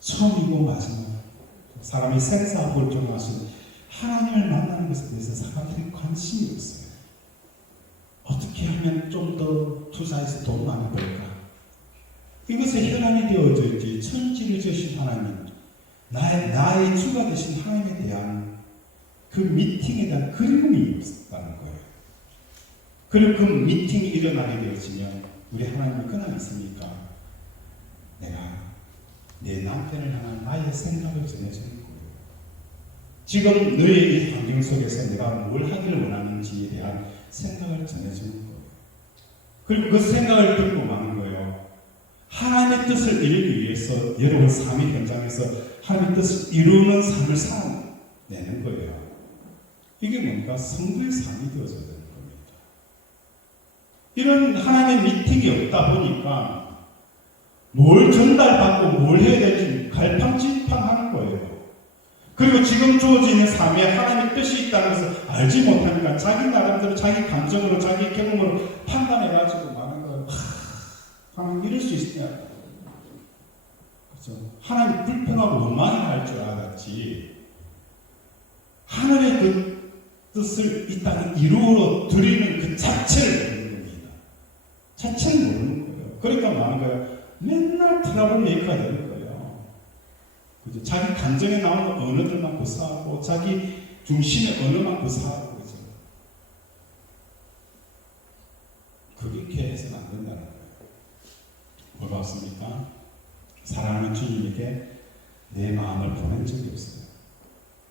처음이고 마지막 사람이 생사학을 정하신 하나님을 만나는 것에 대해서 사람들이 관심이 없어요. 어떻게 하면 좀 더 투자해서 돈 많이 벌까? 이것에 혈안이 되어져 있지. 천지를 지으신 하나님, 나의 주가 되신 하나님에 대한 그 미팅에 대한 그림이 없었다는 거예요. 그리고 그 미팅이 일어나게 되어지면 우리 하나님이 그날 있습니까? 내가 내 남편을 향한 나의 생각을 전해주는 거예요. 지금 너의 이 환경 속에서 내가 뭘 하기를 원하는지에 대한 생각을 전해주는 거예요. 그리고 그 생각을 듣고 마는 거예요. 하나님의 뜻을 이루기 위해서 여러분 삶의 현장에서 하나님의 뜻을 이루는 삶을 살아내는 거예요. 이게 뭔가 성도의 삶이 되어져야 되는 겁니다. 이런 하나님의 미팅이 없다 보니까 뭘 전달받고 뭘 해야 될지 갈팡질팡하는 거예요. 그리고 지금 주어지는 삶에 하나님의 뜻이 있다는 것을 알지 못하니까 자기 나름대로 자기 감정으로 자기 경험으로 판단해가지고 많은 거예요. 하나님 이럴 수 있냐? 그렇죠? 하나님 불평하고 원망을 할 줄 알았지. 하늘의 그 뜻을 이 땅에 이루어 드리는 그 자체를 모르는 겁니다. 자체를 모르는 거예요. 그러니까 많은 거예요. 맨날 트러블 메이커가 되는 거예요. 그죠? 자기 감정에 나오는 언어들만 구사하고 자기 중심의 언어만 구사하고 그죠? 그렇게 해서는 안 된다는 거예요. 뭘 봤습니까? 사랑하는 주님에게 내 마음을 보낸 적이 없어요.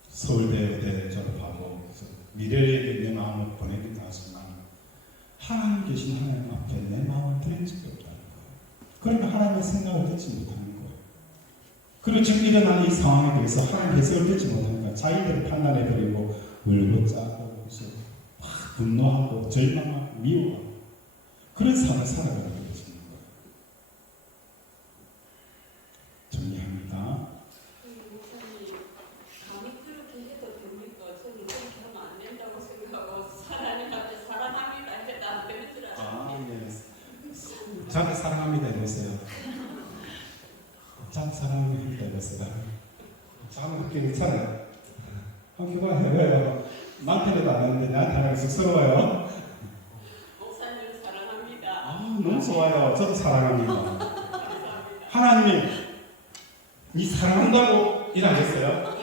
서울대 의대 졸업하고 미래에게 내 마음을 보내기도 하지만 하나님 계신 하나님 앞에 내 마음을 드린 적이 없다는 거예요. 그러니까 하나님의 생각을 듣지 못하는 거예요. 그리고 지금 일어나는 이 상황에 대해서 하나님 해석을 듣지 못하니까 자기들을 판단해버리고 울고 짜고 막 분노하고 절망하고 미워하고 그런 삶을 살아가는 것입니다. 정리합니다. 감히 그렇게 해도 됩니까? 저는 그렇게 하면 안 된다고 생각하고 하나님 앞에 사랑합니다 해도 안 되는 줄 알아요. 네. 저한테 사랑합니다 해보세요. 저한테 사랑합니다 해보세요. 저는 그렇게 괜찮아요. 함께 봐 해봐요. 남편에도 안 하는데 나한테 하는 게 쑥스러워요. 목사님 사랑합니다. 너무 좋아요. 저도 사랑합니다. 감사합니다. 하나님이 니 사랑한다고 일하겠어요?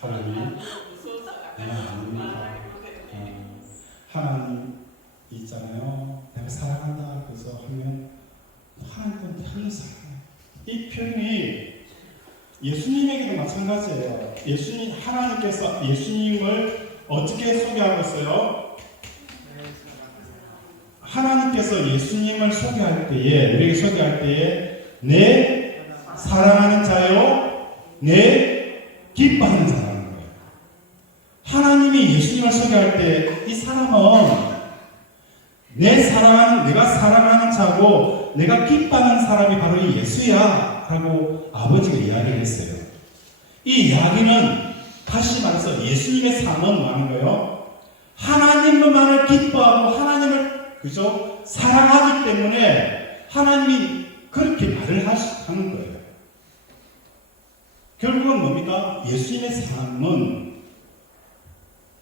하나님, 무서워서 네, 아닙니다. 하나님 있잖아요. 내가 사랑한다 그래서 하면 하나님은 별로 사랑해요. 이 표현이 예수님에게도 마찬가지예요. 하나님께서 예수님을 어떻게 소개하고 있어요? 하나님께서 예수님을 소개할 때에, 우리에게 소개할 때에, 내 사랑하는 자요, 내 기뻐하는 자라는 거예요. 하나님이 예수님을 소개할 때 이 사람은 내가 사랑하는 자고 내가 기뻐하는 사람이 바로 이 예수야 라고 아버지가 이야기를 했어요. 이 이야기는 다시 말해서 예수님의 삶은 뭐 하는 거예요? 하나님만을 기뻐하고 하나님을 그죠? 사랑하기 때문에 하나님이 그렇게 말을 하는 거예요. 결국은 뭡니까? 예수님의 삶은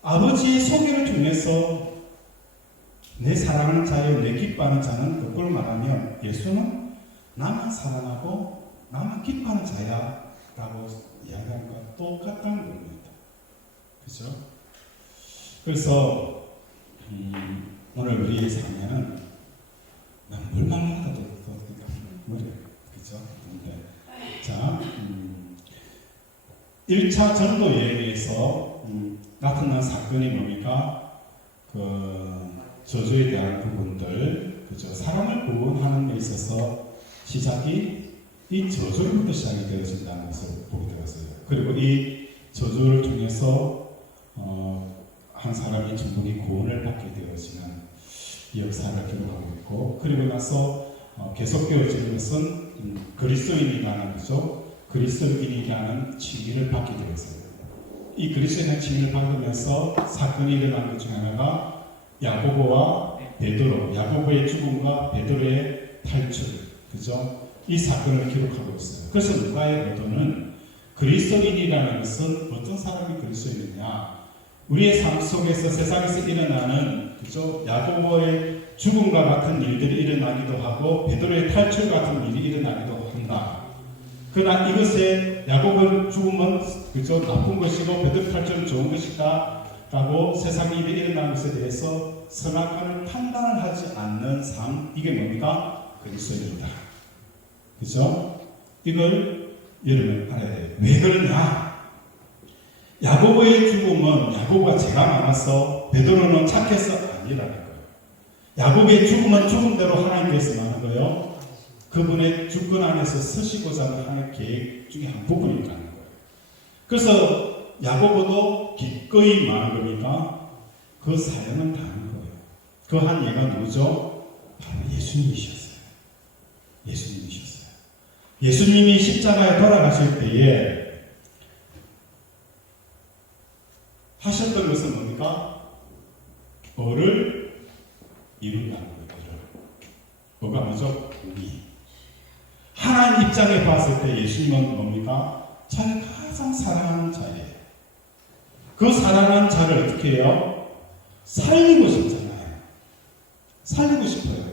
아버지의 소개를 통해서 내 사랑하는 자여 내 기뻐하는 자는 거꾸로 말하면 예수는 나만 사랑하고 나만 기뻐하는 자야 라고 이야기하는 것과 똑같다는 겁니다. 그렇죠? 그래서 오늘 우리의 삶에는 뭘 말하다 그렇죠? 자, 1차 전도 여행에서 나타난 사건이 뭡니까? 저주에 대한 부분들, 그죠? 사람을 구원하는 데 있어서 시작이 이 저주로부터 시작이 되어진다는 것을 보게 되었어요. 그리고 이 저주를 통해서 한 사람이 충분히 구원을 받게 되어지는 이 역사를 기록하고 있고, 그리고 나서 계속 되어지는 것은 그리스도인이라는 거죠. 그리스도인이라는 칭의를 받게 되었어요. 이 그리스도인의 칭의를 받으면서 사건이 일어난 것 중 하나가 야고보와 베드로, 야고보의 죽음과 베드로의 탈출, 그죠? 이 사건을 기록하고 있어요. 그래서 누가의 의도는 그리스도인이라는 것은 어떤 사람이 그리스도인이냐? 우리의 삶 속에서 세상에서 일어나는 그죠? 야고보의 죽음과 같은 일들이 일어나기도 하고 베드로의 탈출 같은 일이 일어나기도 한다. 그러나 이것에 야고보의 죽음은 그죠? 나쁜 것이고 베드로 탈출은 좋은 것이다 라고 세상에 일이 일어나는 것에 대해서 선악과를 판단을 하지 않는 삶, 이게 뭡니까? 그리스도인이다. 그죠? 이걸 여러분 알아야 돼요. 왜 그러냐? 야고보의 죽음은 야고보가 죄가 많아서 베드로는 착해서 아니라는 거예요. 야고보의 죽음은 죽음대로 하나님께서 하는 거예요. 그분의 주권 안에서 서시고자 하는 하나님의 계획 중에 한 부분이라는 거예요. 그래서 야고보도 기꺼이 말한 겁니까? 그 사연은 다른 거예요. 그 한 예가 누구죠? 바로 예수님이셨어요. 예수님이셨어요. 예수님이 십자가에 돌아가실 때에 하셨던 것은 뭡니까? 어를 이룬다는 거예요. 뭐가 뭐죠? 공의. 하나님 입장에 봤을 때 예수님은 뭡니까? 자기가 가장 사랑하는 자예요. 그 사랑하는 자를 어떻게 해요? 살리고 싶잖아요. 살리고 싶어요.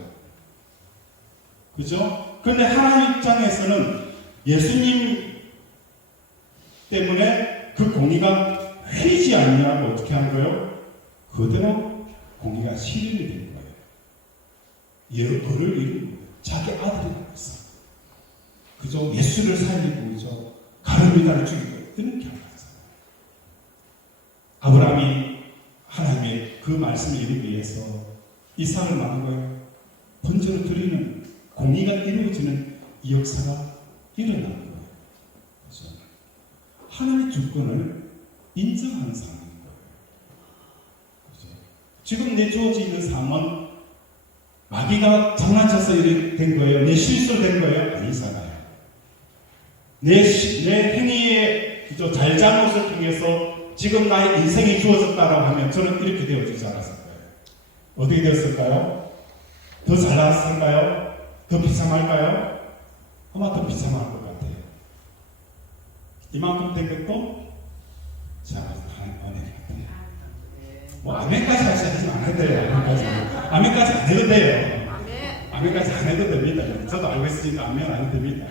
그죠? 그런데 하나님 입장에서는 예수님 때문에 그 공의가 회의지 않냐고 어떻게 한 거예요? 그대로 공의가 실현이 된 거예요. 어를 이룬 거예요. 자기 아들이라고 했어. 그죠? 예수를 살리고, 그죠? 가룟유다를 죽이고, 이렇게 한 거예요. 아브라함이 하나님의 그 말씀을 이루기 위해서 이삭을 낳은 거예요. 번제로 드리는 공의가 이루어지는 이 역사가 일어나는 거예요. 그렇죠? 하나님의 주권을 인정하는 삶인 거예요. 그렇죠? 지금 내 주어져 있는 삶은 마귀가 장난쳐서 이렇게 된 거예요. 내 실수로 된 거예요. 아니잖아요. 내 행위의 그죠? 잘잘못을 통해서 지금 나의 인생이 주어졌다라고 하면 저는 이렇게 되어지지 않았을 거예요. 어떻게 되었을까요? 더 잘 나왔을까요? 더 비참할까요? 아마 더 비참할 것 같아요. 이만큼 된 것도 자, 은혜 같아요. 뭐 아멘까지 하지 않아도 돼요. 아멘까지 안 해도 돼요. 아멘까지 안 해도 됩니다. 저도 알고 있으니까 아멘 안 해도 됩니다.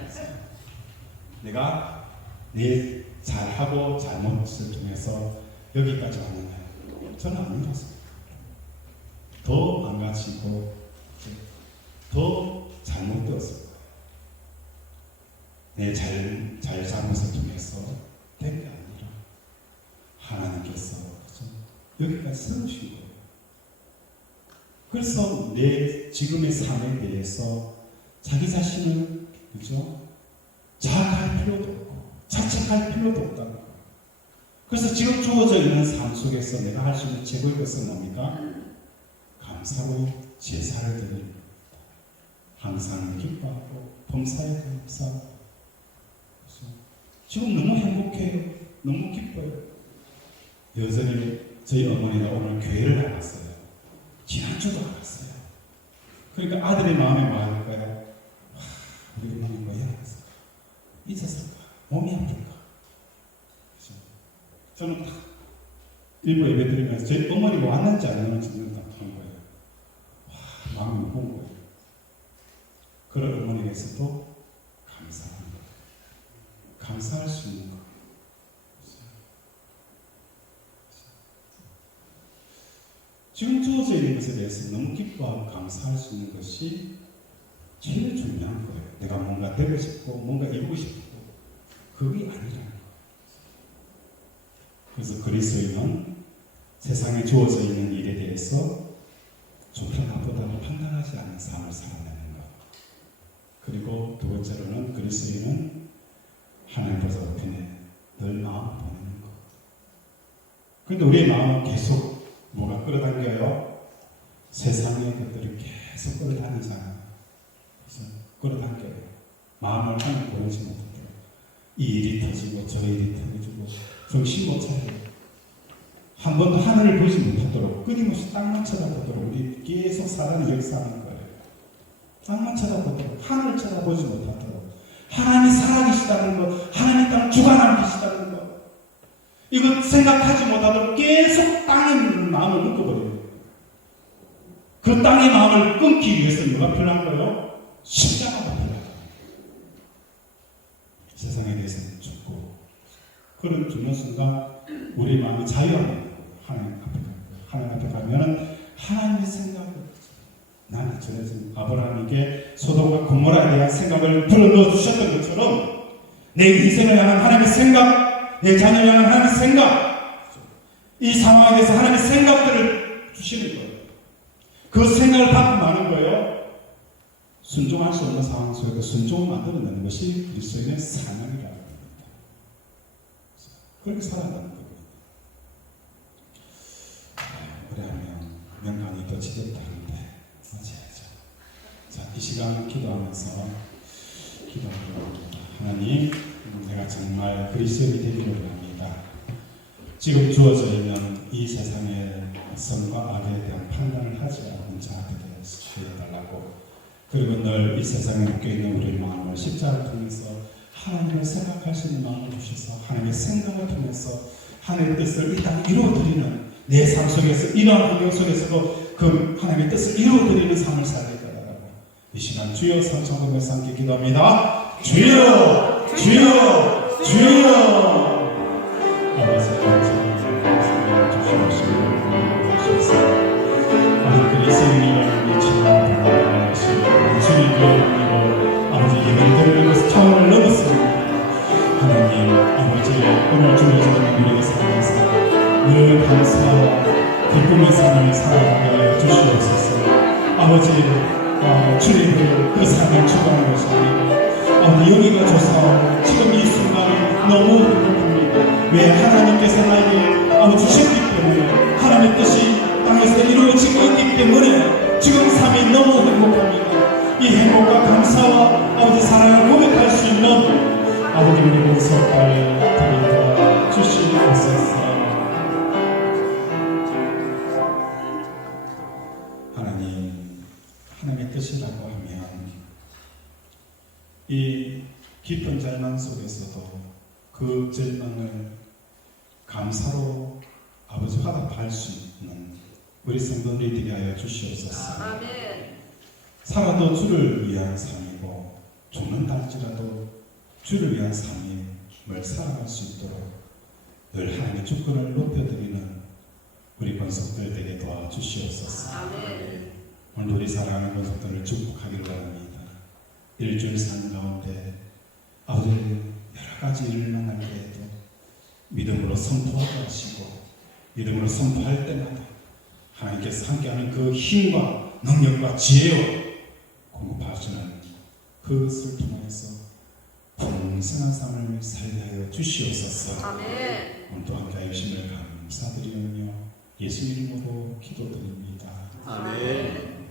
내가 내 잘하고 잘못을 통해서 여기까지 왔는데 저는 안 이뤘습니다. 더 망가지고 더 잘못되었습니다. 내 잘못을 통해서 된 게 아니라 하나님께서 여기까지 세우신 거예요. 그래서 내 지금의 삶에 대해서 자기 자신을 그죠? 자학할 필요도 없고 자책할 필요도 없다는 거예요. 그래서 지금 주어져 있는 삶 속에서 내가 할 수 있는 최고의 것은 뭡니까? 감사로 제사를 드리는 겁니다. 항상 기뻐하고 범사에 감사하고 그렇죠? 지금 너무 행복해요. 너무 기뻐요. 여전히 저희 어머니가 오늘 교회를 나갔어요. 지난주도 안 왔어요. 그러니까 아들의 마음에 뭐 할까요? 우리 어머니 왜 이랬을까? 잊었을까? 몸이 아플까? 그렇죠? 저는 딱 일부 예배 드리면서 저희 어머니가 왔는지 안 왔는지 딱 보는 거예요. 와, 마음이 무거운 거예요. 그런 어머니에게서도 감사하는 거예요. 감사할 수 있는 거예요. 지금 주어져 있는 것에 대해서 너무 기뻐하고 감사할 수 있는 것이 제일 중요한 거예요. 내가 뭔가 되고 싶고 뭔가 이루고 싶고 그게 아니라는 거예요. 그래서 그리스도인은 세상에 주어져 있는 일에 대해서 좋다 나쁘다고 판단하지 않는 삶을 살아내는 것. 그리고 두 번째로는 그리스도인은 하나님보다 우편에 늘 마음을 보내는 것. 그런데 우리의 마음은 계속 뭐가 끌어당겨요? 세상의 것들이 계속 끌어다니잖아요. 그러다 함께 마음을 하나님 고르지 못하도록 이 일이 터지고 저 일이 터지고 정신 못 차리고 한 번도 하늘을 보지 못하도록 끊임없이 땅만 쳐다보도록 우리 계속 사단이 역사하는 거예요. 땅만 쳐다보도록 하늘을 쳐다보지 못하도록 하나님이 살아계시다는 것, 하나님 땅을 주관하고 계시다는 것 이거 생각하지 못하도록 계속 땅에 마음을 묶어버려요. 그 땅의 마음을 끊기 위해서 뭐가 필요한 거예요? 십자가가 필요해요. 세상에 대해서는 죽고 그런 죽는 순간 우리 마음이 자유하는 하나님 앞에 가면은 하나님의 생각을 나는 전에 아브라함에게 소돔과 고모라에 대한 생각을 불어넣어 주셨던 것처럼 내 인생을 향한 하나님의 생각, 내 자녀를 향한 하나님의 생각, 이 상황에 대해서 하나님의 생각들을 주시는 거예요. 그 생각을 받고 마는 거예요. 순종할 수 없는 상황 속에서 순종을 만들어내는 것이 그리스도인의 사명이라는 겁니다. 그렇게 살아가는 겁니다. 그래야면 명간이 더 지겹다는데 맞아야죠. 자, 이 시간 기도하면서 기도합니다. 하나님, 내가 정말 그리스도인이 되기를 원합니다. 지금 주어져 있는 이 세상의 선과 악에 대한 판단을 하지 않는 자들을 해달라고, 그리고 늘 이 세상에 묶여있는 우리의 마음을 십자가를 통해서 하나님을 생각할 수 있는 마음을 주셔서 하나님의 생각을 통해서 하나님의 뜻을 이 땅에 이루어드리는 내 삶 속에서 이러한 환경 속에서도 그 하나님의 뜻을 이루어드리는 삶을 살게 되라고 이 시간 주여 삼천금에서 함께 기도합니다. 주여 주여 주여 아버지 그리스도인이라는 이 찬양을 하시고 주님을 아버지 예배를 위해서 차원을 넘었습니다. 하나님 아버지 오늘 주어지는 우리의 삶에서 늘 감사와 기쁨의 삶을 살아가게 하여 주시옵소서. 아버지 주님을 그 삶을 추구하는 것이 아니고 아버지 여기가 조사하고 지금 이 순간이 너무 행복합니다. 왜 하나님께서 나에게 아버지 주셨기 때문에 하나님의 뜻이 땅에서 이루어지고 있기 때문에 지금 삶이 너무 행복합니다. 이 행복과 감사와 아버지 사랑을 고백할 수 있는 아버지 우리 목소리를 드리다 주시옵소서. 하나님의 뜻이라고 하면 이 깊은 절망 속에서도 그 절망을 감사로 아버지 화답할 수 있는 우리 성도들이 되게 하여 주시옵소서. 아멘. 살아도 주를 위한 삶이고 죽는다 할지라도 주를 위한 삶을 살아갈 수 있도록 늘 하나님의 주권을 높여드리는 우리 권속들 되게 도와주시옵소서. 아멘. 오늘 우리 사랑하는 권속들을 축복하기를 바랍니다. 일주일 삶 가운데 아버지 여러 가지 일을 만날 때에도 믿음으로 선포하게 하시고 믿음으로 선포할 때마다 하나님께서 함께하는 그 힘과 능력과 지혜로 공급하시는 그것을 통해서 풍성한 삶을 살게 하여 주시옵소서. 아멘. 오늘도 함께하여 주심을 감사드리며 예수 이름으로 기도드립니다. 아멘.